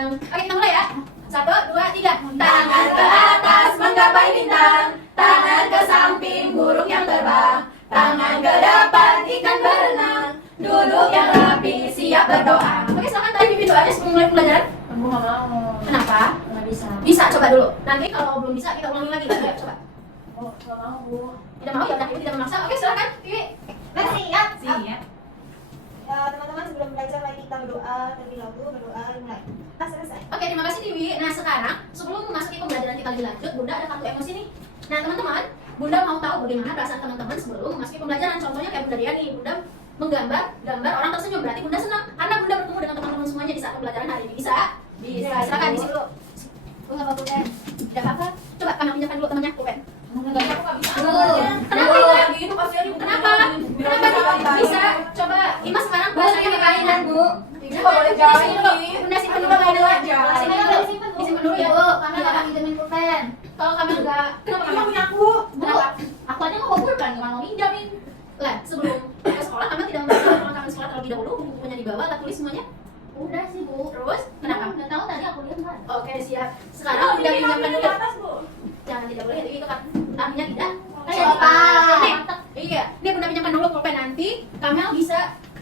bintang. Oke, kita mulai ya. 1, 2, 3. Tangan ke atas menggapai bintang, tangan ke samping burung yang terbang, tangan ke depan ikan berenang, duduk yang rapi siap berdoa. Oke, silakan tadi pimpin doanya sebelum mulai pembelajaran. Aku nggak mau. Kenapa? Nggak bisa. Bisa, coba dulu. Nanti kalau belum bisa kita ulangi lagi. Ya, coba. Oh, nggak mau, Bu. Tidak mau ya udah, ini tidak memaksa. Oke, silakan. Tiwi. Siap. Siap. Teman-teman sebelum belajar mari kita berdoa terlebih dahulu, berdoa mulai. Selesai. Oke, terima kasih Tiwi. Nah, sekarang sebelum memasuki pembelajaran kita lebih lanjut, Bunda ada kartu emosi nih. Nah, teman-teman, Bunda mau tahu bagaimana perasaan teman-teman sebelum memasuki pembelajaran. Contohnya kayak Bunda Diani, Bunda menggambar orang tersenyum, berarti Bunda senang karena Bunda bertemu dengan teman-teman semuanya di saat pembelajaran hari ini. Bisa? Bisa. Silakan isi dulu. Enggak apa-apa, Pulpen. Tidak apa-apa. Coba kamu pinjamkan dulu temannya, Pulpen. Nggak bisa, aku nggak bisa. Kenapa? Gitu kasihan ibu. Kenapa? Kenapa bisa? Coba Ima sekarang bahasanya mainan, Bu. Ibu nggak boleh jauh ini. Bunda simpan dulu mainannya. Sini dulu. Disimpan Disimpan dulu ya. Bu, kami akan pinjamin pulpen. Kalau kamu enggak, kenapa Kamu kamu? punya aku. Kenapa? Aku aja mau pulpen, gimana mau minjamin? Lah, sebelum ke sekolah kamu tidak membaca perlengkapan sekolah terlebih dahulu, buku-bukunya dibawa, alat tulis semuanya. Udah sih, Bu. Terus, kenapa? Nggak tahu tadi aku lihat nggak ada. Oke, siap. Sekarang Bunda pinjamkan di dulu. atas, Bu. Jangan, tidak boleh, itu kan artinya tidak. Kayak Sopan. apa? Nih, iya. Ini Bunda pinjamkan dulu pulpen, nanti Kamel bisa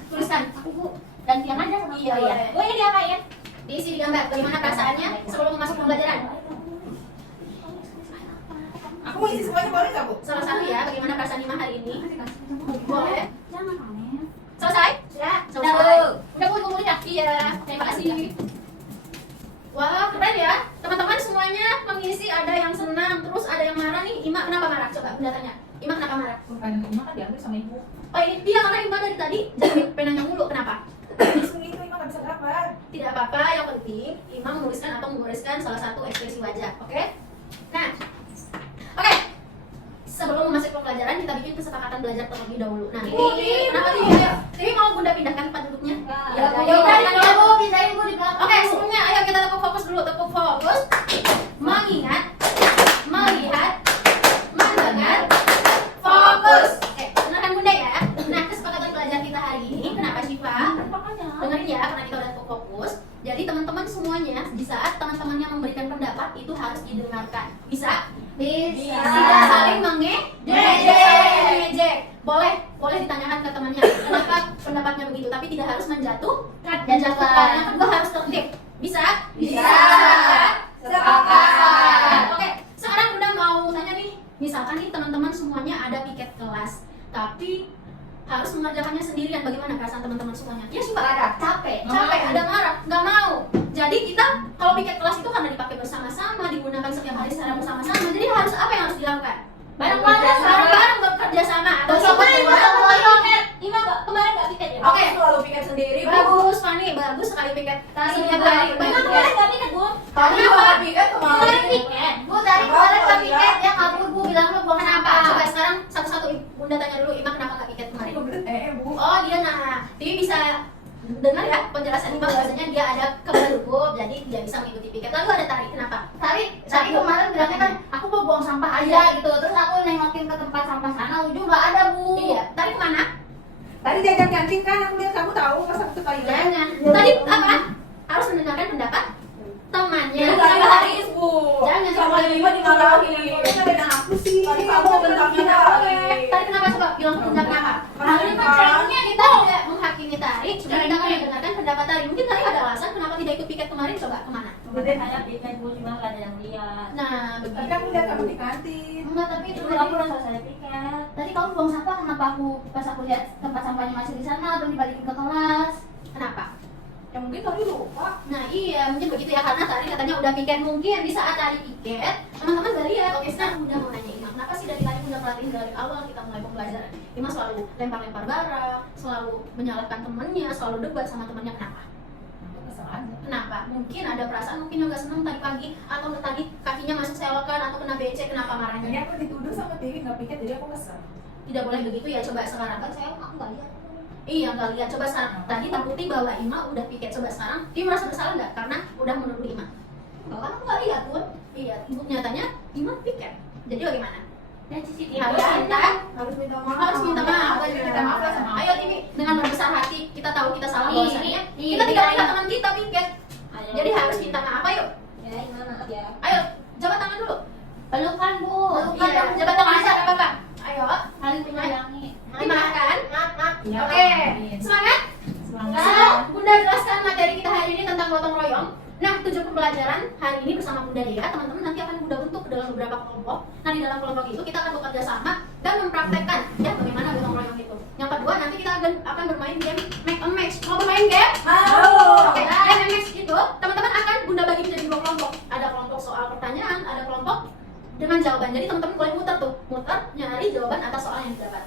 tuliskan. Aku, Bu. Gantian aja sama Iya, aku. iya. Bu, ini diapain? Diisi di gambar, bagaimana perasaannya sebelum masuk pembelajaran. Aku mau isi semuanya boleh nggak, Bu? Salah satu ya, bagaimana perasaan Ima hari ini. Boleh. Jangan aneh. Selesai? Ya, Selesai. Udah Bu, kumpulin ya? Iya, terima kasih. Wah, keren ya. Teman-teman semuanya mengisi, ada yang senang, terus ada yang marah nih. Ima kenapa marah? Coba Bunda tanya. Ima kenapa marah? Bukan Ima kan diambil sama ibu. Oh ini dia karena Ima dari tadi jadi penanya mulu. Kenapa? Langsung itu Ima nggak bisa gambar. Tidak apa-apa, yang penting Ima menuliskan atau menggoreskan salah satu ekspresi wajah. Oke? Nah, oke. Sebelum memasuki pembelajaran, kita bikin kesepakatan belajar terlebih dahulu. Nah, ini kenapa Tiwi? Ayo, Tiwi mau Bunda pindahkan tempat duduknya? Ya, Bu. Ya, udah, Ya, Bu, pindahin, Bu, di belakang. Oke, sebelumnya ayo kita tepuk fokus dulu, tepuk fokus. Mengingat, melihat, mendengar, fokus. Oke, dengarkan Bunda ya. Nah, kesepakatan belajar kita hari ini, kenapa Syifa? Dengerin ya, karena kita udah tepuk fokus. Jadi teman-teman semuanya, di saat teman-teman yang memberikan pendapat itu harus didengarkan. Bisa? Bisa. Tidak saling mengejek. Boleh ditanyakan ke temannya kenapa pendapatnya begitu, tapi tidak harus menjatuhkan. Yang kedua harus tertib. Bisa? Bisa. Sepakat. Oke, sekarang Bunda mau tanya nih, misalkan nih teman-teman semuanya ada piket kelas, tapi harus mengerjakannya sendirian. Bagaimana perasaan teman-teman semuanya? Ya sih Pak, capek, ada marah, nggak mau. Jadi kita kalau piket kelas itu karena dipakai bersama-sama, digunakan setiap hari secara bersama-sama. Jadi harus apa yang harus dilakukan? Bareng-bareng bekerja sama atau coba Kemarin nggak piket ya? Oke. Aku selalu pikir sendiri, Bu. Bagus, Fani, bagus sekali piket setiap hari. Emang kemarin nggak piket, Bu? Tadi Kenapa? juga pikir Kemarin kemarin. piket. Bu, tadi kemarin nggak piket, dia kabur, Bu, bilang lu buang Kenapa? sampah. Coba sekarang satu-satu Bunda tanya dulu, Ima kenapa nggak piket kemarin? Bu. Oh dia nah, Tiwi bisa dengar ya penjelasan Ima bahwasanya dia ada kebelah lubuk, jadi tidak bisa mengikuti piket. Lalu ada Tarik, kenapa? Tadi kemarin bilangnya kan aku mau buang sampah aja gitu. Terus aku nengokin ke tempat sampah sana, ujung nggak ada, Bu. Iya, Tarik kemana? Tadi jajan kantin kan, aku lihat kamu tahu pas aku ke toilet. Jangan. Tadi apa? Harus mendengarkan pendapat temannya. Tadi Haris, Bu. Jangan. Sama Ima dimarahin. Ini ada aku sih. Tadi kamu bentaknya Haris. Tadi kenapa coba bilang tidak kenapa? Haris Kan caranya kita tidak menghakimi Tarik, sudah kita akan mendengarkan pendapat Tarik. Mungkin Tarik ada alasan kenapa tidak ikut piket kemarin, coba kemana? Kemudian saya piket, Bu, cuma nggak ada yang lihat. Nah, Tadi begitu. kan aku lihat kamu di kantin. Enggak, tapi Itu itu aku udah selesai piket. tadi kamu buang sampah, kenapa aku pas aku lihat tempat sampahnya masih di sana belum dibalikin ke kelas? Kenapa? Ya mungkin tadi lupa. Nah iya, mungkin begitu ya, karena tadi katanya udah piket. Mungkin di saat tadi piket, teman-teman gak lihat. Oke, sekarang Bunda mau nanya Ima, kenapa sih dari tadi Bunda perhatiin dari awal kita mulai pembelajaran Ima selalu lempar-lempar barang, selalu menyalahkan temennya, selalu debat sama temennya, kenapa? Aku kesel aja. Kenapa? Mungkin ada perasaan, mungkin yang gak seneng tadi pagi, atau tadi kakinya masuk selokan, atau kena becek, kenapa Jadi marahnya? aku dituduh sama Tiwi nggak piket, jadi aku kesel. Tidak boleh begitu ya, coba sekarang. Kan saya aku nggak lihat. Iya, nggak lihat. Coba sekarang, tadi terbukti bahwa Ima udah piket. Coba sekarang, dia merasa bersalah nggak? Karena udah menuduh Ima. Enggak, kan aku nggak lihat, Bun. Iya, nyatanya Ima piket. Jadi bagaimana? Dan CCTV Harus minta, Harus minta maaf. harus minta maaf. Minta maaf lah sama aku. Ayo Tiwi, dengan berbesar hati kita tahu kita salah Iya, bahwasanya iya, kita tidak iya. minta teman kita piket. Ayo. Jadi harus minta Bunda Dea, teman-teman nanti akan Bunda bentuk ke dalam beberapa kelompok. Nah di dalam kelompok itu kita akan bekerja sama dan mempraktekkan ya bagaimana gotong royong itu. Yang kedua nanti kita akan bermain game make a match. Mau bermain game? Mau. Oke, game match itu teman-teman akan Bunda bagi menjadi 2 kelompok. Ada kelompok soal pertanyaan, ada kelompok dengan jawaban. Jadi teman-teman boleh muter nyari jawaban atas soal yang didapat.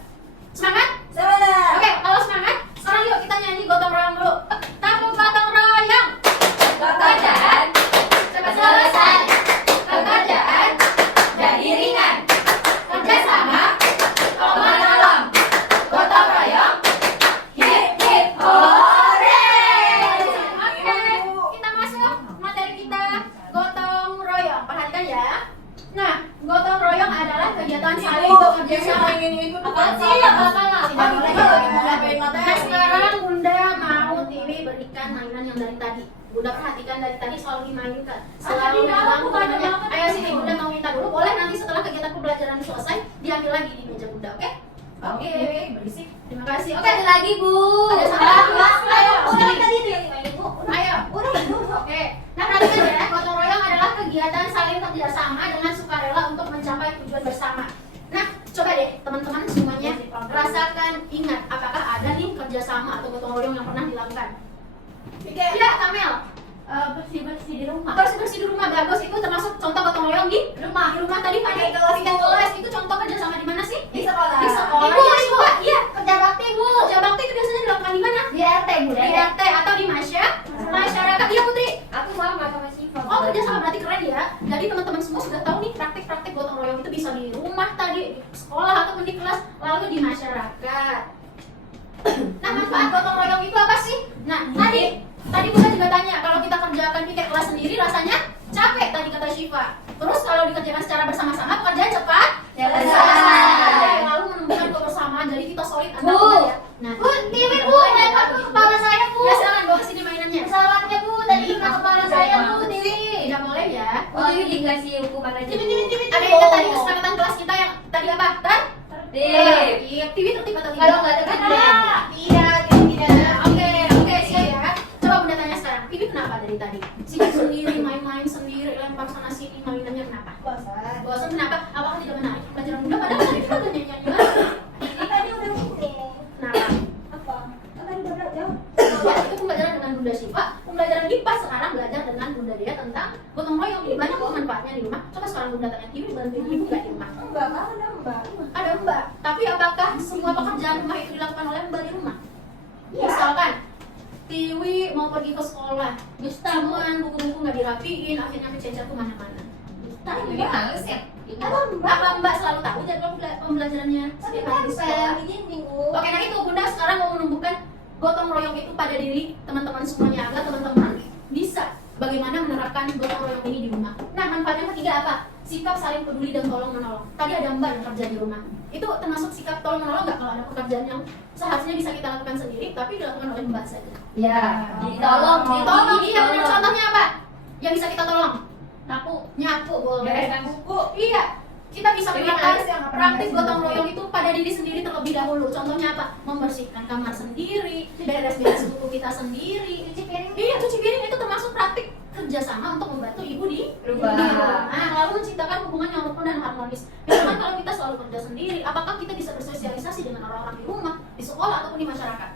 Semangat? Semangat. Oke, kalau semangat, sekarang yuk kita nyanyi gotong royong dulu. Takut gotong royong. Pekerjaan Cepat selesai. pekerjaan jadi ringan. Kerjasama. Tolong menolong. Gotong royong. Hip hip hore. Oke, kita masuk materi kita gotong royong. Perhatikan ya. Nah, gotong royong adalah kegiatan saling bekerja sama. Apaan sih? Tidak boleh ya. Nah, sekarang Bunda mau Tiwi berikan mainan yang dari tadi. Bunda perhatikan dari tadi selalu dimainkan. Selalu diganggu mainannya. Ayo sini, Bunda mau minta dulu. Boleh nanti setelah kegiatan pembelajaran selesai diambil lagi di meja Bunda, oke? Oke, berisik. Terima kasih. Oke, Ada lagi, Bu. Ada sama. Ayo, sekali. tadi itu yang dimainin, Bu. Ayo. Oke. Nah, perhatikan ya, gotong royong adalah kegiatan saling kerjasama dengan sukarela untuk mencapai tujuan bersama. Nah, coba deh teman-teman semuanya rasakan, ingat apakah ada nih kerjasama atau gotong royong yang pernah dilakukan? Iya, Kamel. Bersih-bersih di rumah. Bersih-bersih di rumah bagus itu termasuk contoh gotong royong di rumah. Di rumah tadi pakai kelas itu contoh kerjasama di mana sih? Di sekolah. Di sekolah. Ibu, Iya, Ibu. iya. Kerja bakti, Bu. Kerja bakti itu biasanya dilakukan di mana? Di RT, Bu. Di RT atau di masyarakat. Iya, Putri. Aku sama Syifa. Oh, kerjasama berarti keren ya. Jadi teman-teman semua sudah tahu nih praktik-praktik gotong royong itu bisa di rumah tadi, di sekolah ataupun di kelas, lalu di masyarakat. Nah, manfaat gotong royong itu apa sih? Nah, tadi Bunda juga tanya, kalau kita kerjakan piket kelas sendiri rasanya capek tadi kata Syifa. Terus kalau dikerjakan secara bersama-sama pekerjaan cepat selesai. Lalu menumbuhkan kebersamaan jadi kita solid antar Bu. teman ya. Nah, Bu, Tiwi, Bu. Lempar ke kepala saya, Bu. ya silakan bawa ke sini mainannya. Pesawatnya, Bu. Tadi kena kepala saya, Bu. Tiwi. Tidak boleh ya. Oh, Tiwi dikasih hukuman aja, Bu. Ada yang ingat tadi kesepakatan kelas kita yang tadi apa? Iya, TV tertib atau tidak? Kalau nggak ada Tidak. Oke, siap ya. Coba Bunda tanya sekarang. Pipi kenapa dari tadi? Sibuk sendiri, main-main sendiri, lempar sana sini, mainannya kenapa? Bosan kenapa? Apakah tidak menarik pelajaran Bunda? Padahal tadi kita udah nyanyi-nyanyi lagi. Kenapa? Ya, itu pembelajaran dengan Bunda Syifa. Pembelajaran IPA sekarang belajar dengan Bunda Dea tentang gotong royong. Ini banyak kok manfaatnya di rumah. Coba sekarang Bunda tanya, Tiwi bantuin ibu nggak di rumah? Ada Mbak. Tapi apakah semua pekerjaan rumah itu dilakukan oleh Mbak di rumah? Misalkan Tiwi mau pergi ke sekolah, cuman buku-buku nggak dirapiin, akhirnya mencecer kemana-mana. Apa Mbak selalu tahu jadwal pembelajarannya setiap hari di sekolah? Oke, nah itu Bunda sekarang mau menumbuhkan gotong royong itu pada diri teman-teman semuanya agar teman-teman bisa bagaimana menerapkan gotong royong ini di rumah. Nah, manfaat yang ketiga apa? Sikap saling peduli dan tolong menolong. Tadi ada Mbak yang kerja di rumah. Itu termasuk sikap tolong menolong nggak kalau ada pekerjaan yang seharusnya bisa kita lakukan sendiri tapi dilakukan oleh Mbak saja? Ya, ditolong. Iya, benar. Contohnya apa? Yang bisa kita tolong? Nyapu boleh. Bereskan buku. Iya. Kita bisa Terima melakukan kasih yang praktik pernah gotong royong itu pada diri sendiri terlebih dahulu. Contohnya apa? Membersihkan kamar sendiri, beres-beres buku kita sendiri, cuci piring. Iya, cuci piring itu termasuk praktik kerjasama untuk membantu ibu di rumah. Nah, lalu menciptakan hubungan yang rukun dan harmonis. Misalkan kalau kita selalu kerja sendiri, apakah kita bisa bersosialisasi dengan orang-orang di rumah, di sekolah ataupun di masyarakat?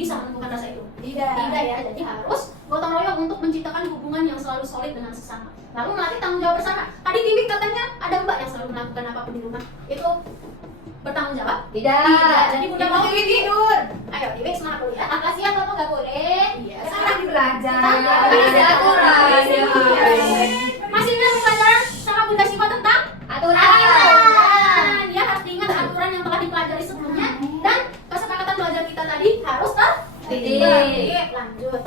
Bisa menemukan rasa itu? Tidak ya. Jadi harus gotong royong untuk menciptakan hubungan yang selalu solid dengan sesama. Lalu melatih tanggung jawab bersama. Tadi Tiwi katanya ada Mbak yang selalu melakukan apapun di rumah. Itu bertanggung jawab? Tidak. Jadi Bunda mau Tiwi tidur. Ayo Tiwi semangat dulu ya. Apa sih apa nggak boleh? Iya. Sekarang belajar. Ada aturan. Masih ingat pelajaran sama Bunda Syifa tentang Aturan. Ya, harus diingat aturan yang telah dipelajari sebelumnya dan kesepakatan belajar kita tadi harus tertib. Lanjut.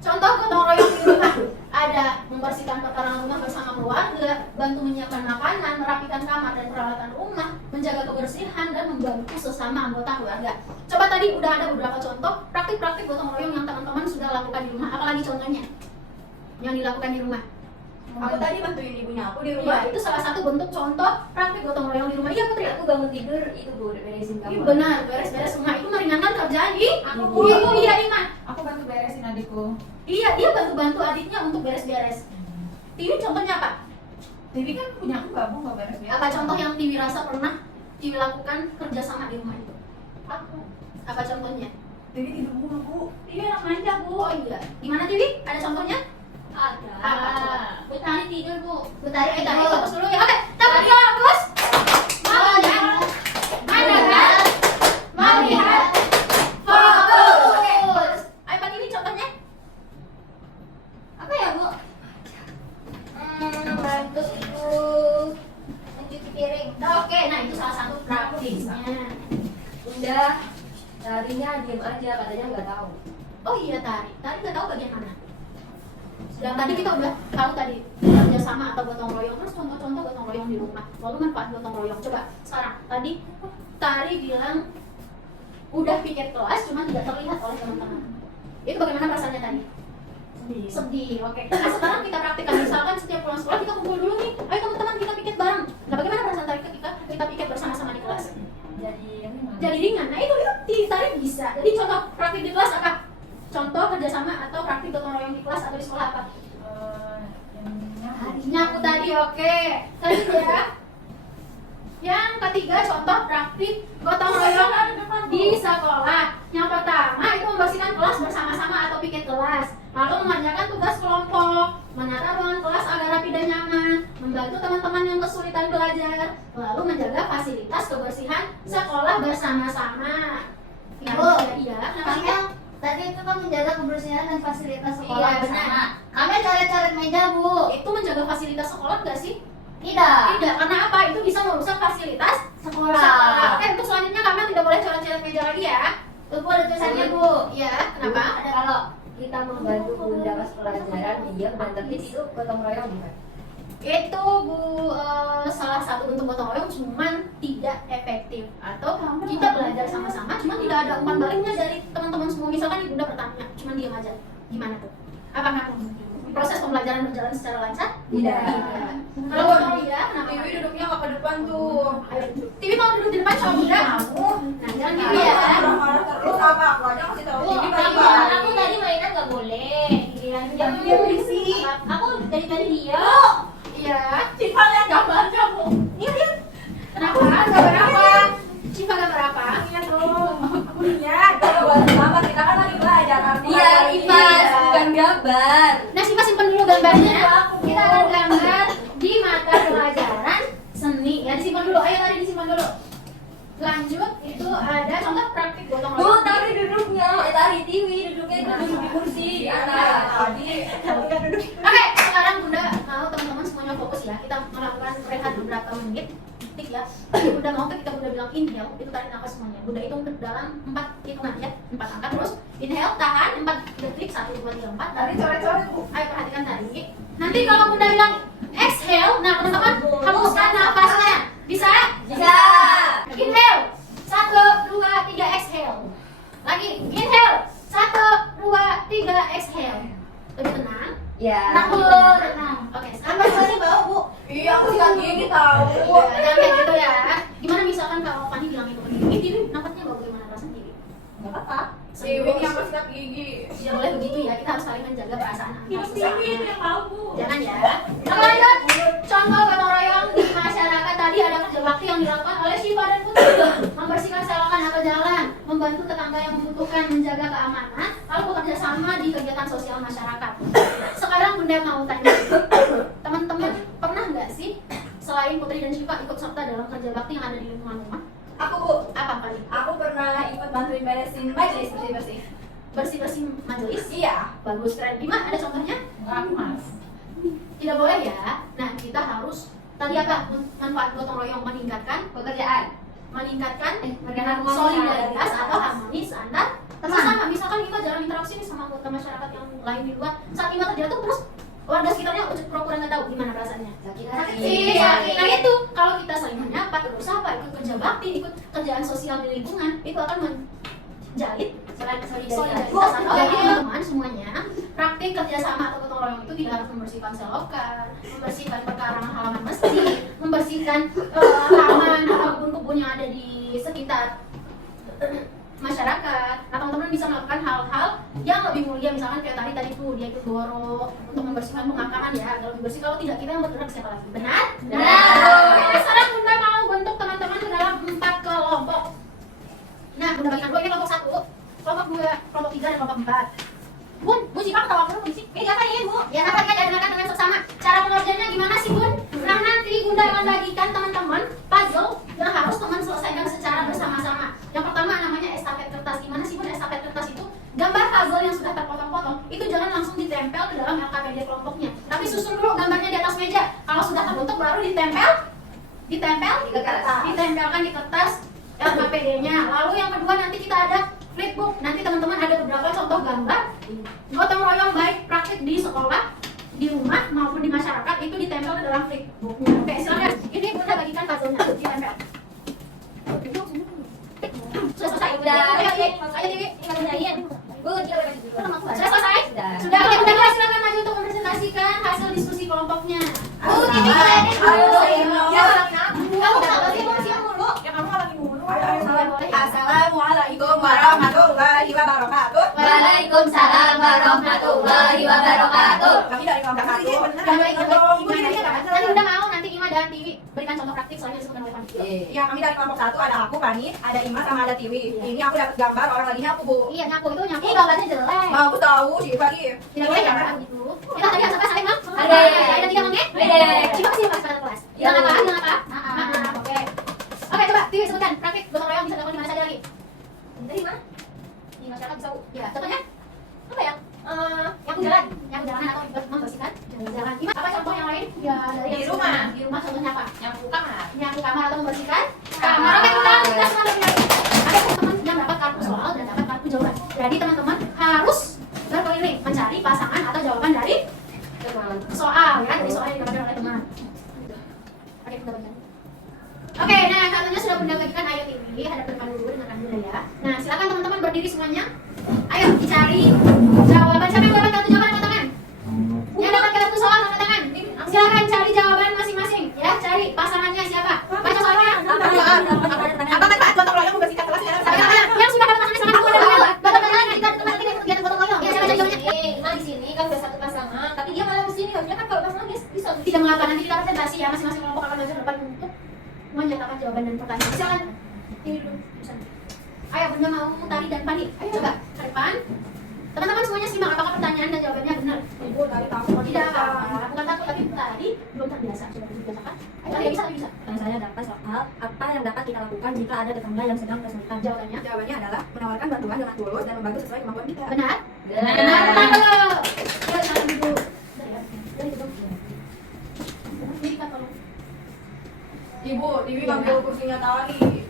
Contoh gotong royong di rumah ada membersihkan perkarangan rumah bersama keluarga, bantu menyiapkan makanan, merapikan kamar dan peralatan rumah, menjaga kebersihan dan membantu sesama anggota keluarga. Coba tadi udah ada beberapa contoh praktik-praktik gotong royong yang teman-teman sudah lakukan di rumah. Apalagi contohnya yang dilakukan di rumah? Aku tadi bantuin ibunya aku di Iya, rumah. itu salah satu bentuk contoh praktik gotong royong di rumah. Iya Putri. Aku bangun tidur itu Bu beresin Iya, kamar. benar, beres-beres rumah itu meringankan kerjaan di Aku, ibu. Iya, Iman. Aku bantu beresin adikku. Iya, dia bantu-bantu adiknya untuk beres-beres. Tiwi contohnya apa? Tiwi kan punya aku nggak beres-beres. Apa contoh yang Tiwi rasa pernah Tiwi lakukan kerjasama di rumah itu? Aku. Apa contohnya? Tiwi tidur mulu bu. Tiwi anak manja bu. Oh iya. Gimana Tiwi? Ada contohnya? Ada. Apa? Bu Tani tidur bu. Putari Tadi itu. fokus dulu ya. Oke, tapi fokus. Melihat. Melihat. Melihat. Fokus. Ayo Pak Tiwi contohnya. Apa ya bu? Bantu ibu mencuci piring. Oke, nah itu salah satu praktisnya. Bunda, tarinya diam aja, katanya nggak tahu. Oh iya Tari nggak tahu bagian mana. Dan tadi kita udah tahu tadi kerjasama atau gotong royong. Terus contoh-contoh gotong royong di rumah. Lalu manfaat gotong royong. Coba sekarang tadi Tari bilang udah piket kelas, cuma tidak terlihat oleh teman-teman. Itu bagaimana perasaannya tadi? Sedih. Oke. Nah sekarang kita praktikkan. Misalkan setiap pulang sekolah kita kumpul dulu nih. Ayo teman-teman kita piket bareng. Nah bagaimana perasaan Tari ketika kita piket bersama-sama di kelas? Jadi ringan. Nah itu Tari bisa. Jadi contoh praktik di kelas apa? Contoh kerjasama atau praktik gotong royong di kelas atau di sekolah apa? Nyapu tadi, oke. Tadi ya. Yang ketiga contoh praktik gotong royong di sekolah. Yang pertama itu membersihkan kelas bersama-sama atau piket kelas. Lalu mengerjakan tugas kelompok, menata ruangan kelas agar rapi dan nyaman, membantu teman-teman yang kesulitan belajar, lalu menjaga fasilitas kebersihan sekolah bersama-sama. Ya, Bu, iya. Kami tadi itu kan menjaga kebersihan dan fasilitas sekolah Iya, bersama. benar. Kami coret-coret meja bu. Itu menjaga fasilitas sekolah nggak sih? Tidak. Tidak, karena apa? Itu bisa merusak fasilitas Sekolah. Oke, untuk selanjutnya kami tidak boleh coret-coret meja lagi ya. Tuh bu ada tulisannya bu. Iya, kenapa? Ada kalau kita membantu Bunda pas pelajaran, diam dan tertib itu gotong royong bukan? Itu salah satu bentuk gotong royong, cuman tidak efektif. Atau kita belajar sama-sama, cuman tidak ada umpan baliknya dari teman-teman semua. Misalkan ibu udah bertanya, cuman diam aja. Gimana tuh? Apakah proses pembelajaran berjalan secara lancar? Tidak. Kalau gotong iya, kenapa? Tiwi duduknya nggak ke depan tuh. Ayo, Tiwi mau duduk di depan sama Bunda? Nah, jangan gitu ya. Marah-marah terus apa? Aku aja kasih tahu Bu, Tiwi aku balik. tadi mainan nggak boleh. Iya, Yang dia berisik. Aku dari tadi dia. Iya. Cipa lihat gambarnya bu. Iya, iya. Kenapa? Gambar apa? Cipa gambar apa? Iya dong. Aku lihat. Kalau baru apa kita kan lagi belajar. Iya, Imas, bukan gambar. Nah, Cipa simpan dulu gambarnya. Kita akan gambar di mata pelajaran seni. Ya, disimpan dulu. Ayo tadi disimpan dulu. Lanjut, itu ada contoh praktik gotong Bu, royong. tari duduknya, tari Tiwi duduknya itu duduk di kursi di atas. Tadi Oke, sekarang Bunda mau teman-teman semuanya fokus ya. Kita melakukan rehat beberapa menit. Detik ya. Bunda mau ketika Bunda bilang inhale, itu tarik nafas semuanya. Bunda hitung dalam 4 hitungan ya. 4 angka terus. Inhale, tahan 4 detik. 1, 2, 3, 4. tadi coret-coret bu. Ayo perhatikan tadi. Nanti kalau Bunda bilang exhale, nah teman-teman hembuskan nafasnya. Bisa? Bisa. Inhale. 1, 2, 3 exhale. Lagi. Inhale. 1, 2, 3 exhale. Lebih tenang. Ya. Tenang bu, tenang. Oke, Kan sekarang masalahnya bau bu. Iya aku sikat gigi tahu. jangan kayak gitu ya. Gimana misalkan kalau Fani bilang itu ke Tiwi, Tiwi nafasnya bau bagaimana perasaan Tiwi? Nggak apa-apa. Tiwi yang mau sikat gigi. Tidak boleh begitu ya, kita harus saling menjaga perasaan antar Tiwi itu sesama. yang tahu bu. Jangan ya. Oke lanjut. Contoh gotong royong di masyarakat tadi ada kerja bakti yang dilakukan oleh Syifa dan Putri. Membersihkan selokan atau jalan, membantu tetangga yang membutuhkan, menjaga keamanan, lalu bekerja sama di kegiatan sosial masyarakat. Sekarang Bunda mau tanya, teman-teman pernah nggak sih selain Putri dan Syifa ikut serta dalam kerja bakti yang ada di lingkungan rumah? Aku bu. Apa kali? Aku pernah ikut bantuin beresin majelis bersih-bersih. Bersih-bersih majelis? Iya. Bagus, keren. Gimana? Ada contohnya? Aku mas. Tidak boleh ya. Nah, kita harus tadi apa? Manfaat gotong royong meningkatkan Pekerjaan. solidaritas atau harmonis antar sesama. Misalkan kita jarang interaksi nih sama anggota masyarakat yang lain di luar. Saat lima terjatuh terus warga sekitarnya pura-pura nggak tahu gimana perasaannya. Sakit Iya, hati. nah itu kalau kita saling menyapa, terus apa, ikut kerja bakti, ikut kerjaan sosial di lingkungan, itu akan menjalin solidaritas atau teman-teman semuanya. Praktik kerjasama atau gotong royong itu tidak harus membersihkan selokan, membersihkan pekarangan halaman masjid, membersihkan taman atau kebun-kebun yang ada di sekitar masyarakat. Nah, teman-teman bisa melakukan hal-hal yang lebih mulia, misalkan kayak tadi tuh dia ikut goro untuk membersihkan pengakaran ya, agar lebih bersih. Kalau tidak, kita yang bergerak siapa lagi? Benar? Oke, sekarang Bunda mau bentuk teman-teman ke dalam 4 kelompok. Nah, Bunda bagikan dulu, ini kelompok 1, kelompok 2, kelompok 3, dan kelompok 4. Bun Sipa ketawa dulu sih. Ini diapain, Bu? Ya, nanti kita dengarkan dengan seksama. Cara pengerjaannya gimana sih, Bun? Nah, nanti Bunda akan bagikan teman-teman puzzle yang harus teman selesaikan secara bersama-sama. Yang pertama namanya estafet kertas. Gimana sih, Bun, estafet kertas itu? Gambar puzzle yang sudah terpotong-potong itu jangan langsung ditempel ke dalam LKPD kelompoknya, tapi susun dulu gambarnya di atas meja. Kalau sudah terbentuk baru ditempelkan di kertas LKPD-nya. Lalu yang kedua nanti kita ada flipbook. Nanti teman-teman ada beberapa contoh gambar gotong royong baik praktik di sekolah, di rumah maupun di masyarakat itu ditempel ke dalam flipbooknya. Oke, silakan. Ini Bunda bagikan puzzle-nya ditempel. Sudah selesai? Udah. Ayo, Dewi. Sudah selesai? Sudah. Sudah. Oke, Bunda silakan maju untuk mempresentasikan hasil diskusi kelompoknya. Kamu kenapa sih siap mulu? Ya kamu lagi mulu. Assalamualaikum warahmatullahi wabarakatuh. Waalaikumsalam warahmatullahi wabarakatuh. Kami dari kelompok satu. Nanti Bunda mau nanti Ima dan Tiwi berikan contoh praktik soalnya disebutkan oleh panitia. Ya kami dari kelompok 1 ada aku, Pani, ada Ima sama ada Tiwi. Ini aku dapat gambar orang lagi nyapu, Bu. Iya, nyapu itu nyapu gambarnya jelek. Mau aku tahu sih pagi. Tidak boleh gambar begitu. Kita tadi sampai saling Mam. Ada. Ada 3 Mam ya? Ada. Coba sih Mas pada kelas. Bilang apa? Bilang apa? Oke. Oke, coba Tiwi sebutkan praktik gotong royong bisa dilakukan di mana saja lagi? Dari mana? Di masyarakat bisa. Ya, contohnya apa ya? Nyapu jalanan atau membersihkan jalan. Ima, apa contoh yang lain? Ya, dari Di yang rumah. sebutkan. Di rumah contohnya apa? Nyapu kamar. Nyapu kamar atau membersihkan kamar. Oke, kita semangat ya. Ada teman-teman yang dapat kartu soal dan dapat kartu jawaban. Jadi teman-teman harus berkeliling mencari pasangan atau jawaban dari soal ya, dari soal yang didapatkan oleh teman. Oke, Bunda bagikan. Oke, nah kartunya sudah Bunda bagikan. Ayo Tiwi, hadap depan dulu, dengarkan Bunda ya. Nah, silakan teman-teman berdiri semuanya. Ayo dicari jawaban. Siapa yang dapat kartu jawaban angkat tangan? Yang dapat kartu soal angkat tangan. Silakan cari jawaban masing-masing ya, cari pasangannya siapa. Baca soalnya. Apa manfaat gotong royong membersihkan kelas di dalam sana? Yang sudah dapat pasangan silakan keluar dari baca pasangan. Kita ada tempat lagi untuk kegiatan gotong royong. Ya, siapa cari jawabannya? Nah di sini kan udah satu pasangan, tapi dia malah kesini. Harusnya kan kalau pasangan dia bisa. Tidak mengapa, nanti kita presentasi ya, masing-masing kelompok akan maju ke depan untuk menyatakan jawaban dan pertanyaan. Silakan. Ini dulu. Ayo Bunda mau Tari dan Pani. Ayo coba ke depan. Teman-teman semuanya simak apakah pertanyaan dan jawabannya benar. Ibu dari tahu. Tidak apa-apa, bukan takut tapi tadi belum terbiasa. Sudah dibiasakan. Ayo tadi bisa, bisa. Saya dapat soal apa yang dapat kita lakukan jika ada tetangga yang sedang kesulitan. Jawabannya Jawabannya adalah menawarkan bantuan dengan tulus dan membantu sesuai kemampuan kita. benar. Benar betul. Ya, silakan duduk. Dari duduk. Ini kita tolong. Ibu, Tiwi ambil kursinya Tari.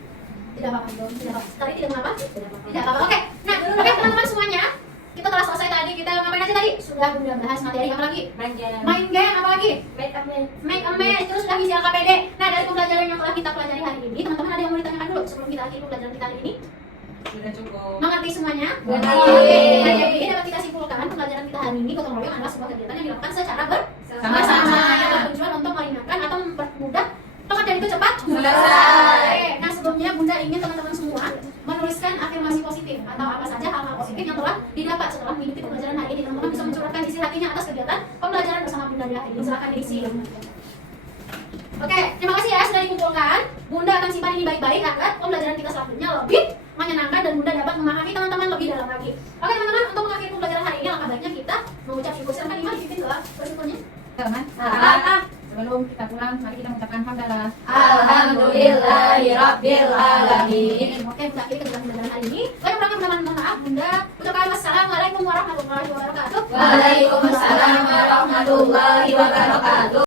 Tidak apa-apa, tidak apa-apa. Tadi tidak mengapa? Tidak apa-apa. Oke. Nah, oke teman-teman semuanya. Kita telah selesai tadi. Kita ngapain aja tadi? Sudah Bunda bahas materi apa lagi? Main game apa lagi? Make a match. Terus sudah ngisi LKPD. Nah, dari pembelajaran yang telah kita pelajari hari ini, teman-teman ada yang mau ditanyakan dulu sebelum kita akhiri pembelajaran kita hari ini? Sudah cukup. Mengerti semuanya? Mengerti. Nah, jadi dapat kita simpulkan pembelajaran kita hari ini gotong royong adalah sebuah kegiatan yang dilakukan secara bersama-sama yang bertujuan untuk meringankan atau mempermudah pekerjaan itu cepat selesai. Nah, sebelumnya Bunda ingin teman-teman semua menuliskan afirmasi positif atau apa saja hal-hal positif yang telah didapat setelah mengikuti pembelajaran hari ini. Teman-teman bisa mencurahkan isi hatinya atas kegiatan pembelajaran bersama Bunda di hari ini. Silakan diisi. Oke, terima kasih ya sudah dikumpulkan. Bunda akan simpan ini baik-baik agar pembelajaran kita selanjutnya lebih menyenangkan dan Bunda dapat memahami teman-teman lebih dalam lagi. Oke teman-teman, untuk mengakhiri pembelajaran hari ini alangkah baiknya kita mengucap syukur. Silakan Ima dipimpin doa bersyukurnya. Sebelum kita pulang, mari kita mengucapkan hamdalah. Alhamdulillahirabbil alamin. Oke, Bunda akhiri kegiatan pembelajaran hari ini. Banyak orang yang mohon maaf, Bunda ucapkan wassalamualaikum warahmatullahi wabarakatuh. Waalaikumsalam warahmatullahi wabarakatuh.